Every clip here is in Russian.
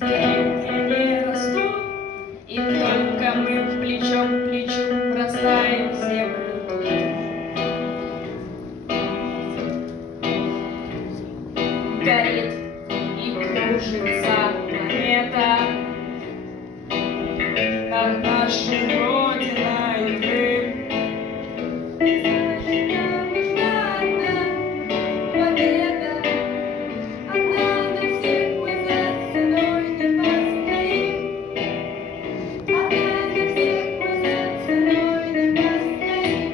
Деревья не растут, и только мы плечом к плечу бросаем землю тут. Горит и кружится планета над нашей Родиной Крым. Нам нужна одна победа, одна на всех мы за ценой не постоим. Одна на всех мы за ценой не постоим.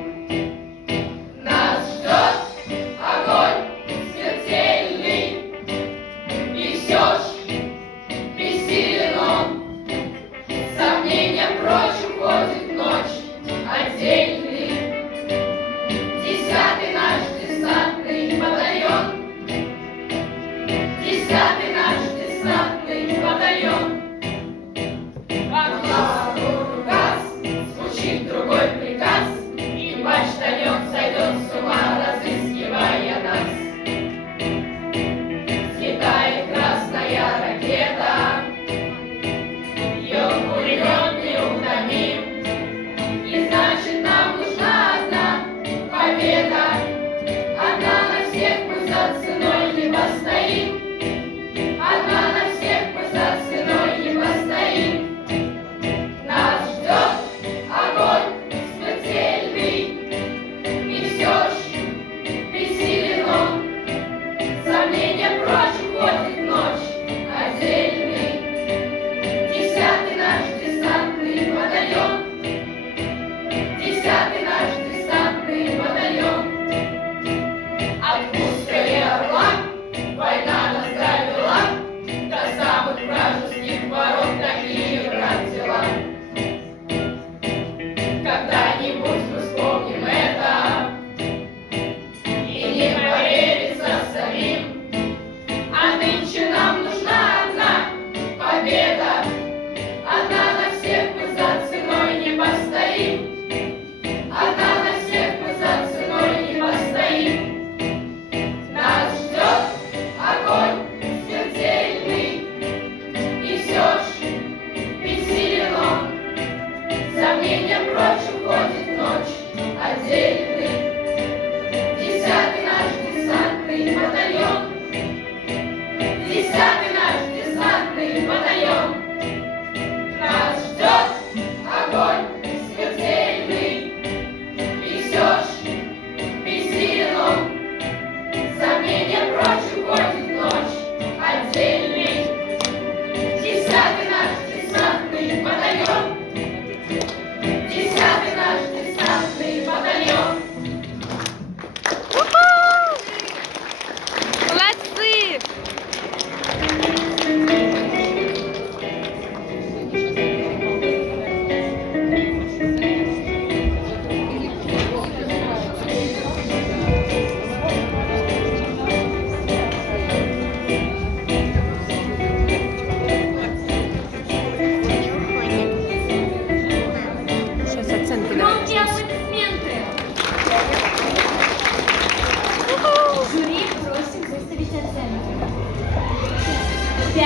Нас ждет огонь смертельный, и все ж бессилен он. Сомнения прочь уходит в ночь отдельный. 10-й наш десантный батальон, 10-й наш десантный батальон. Газ, звучит другой приказ, и почтальон сойдет с ума, разыскивая нас. Взлетает красная ракета, ее пулемет неутомим, и значит нам нужна одна победа. Одна на всех мы за ценой не постоим. Одна на всех мы за ценой не постоим. Нас ждет огонь смертельный, и все ж бессилен он. Сомнения прочь уходит в ночь отдельный. 10-й наш десантный батальон, 10-й наш десантный батальон. Отпускали орла, война нас довела до самых вражеских ворот, такие брат дела. Когда-нибудь мы вспомним это и не поверится самим. А нынче нам нужна одна победа. Одна на всех мы за ценой не постоим. Одна на всех мы за ценой не постоим. Нас ждет огонь смертельный, и все ж бессилен он. Сомнения прочь уходит в ночь отдельный. 10-й наш десантный батальон, 10-й наш десантный батальон. Нас ждет огонь смертельный, и все ж бессилен он. Сомнения прочь уходит в ночь отдельный. 10-й наш десантный батальон, 10-й наш десантный батальон. Молодцы! Сейчас оценки Громкие аплодисменты. Жюри просит выставить оценки. 5,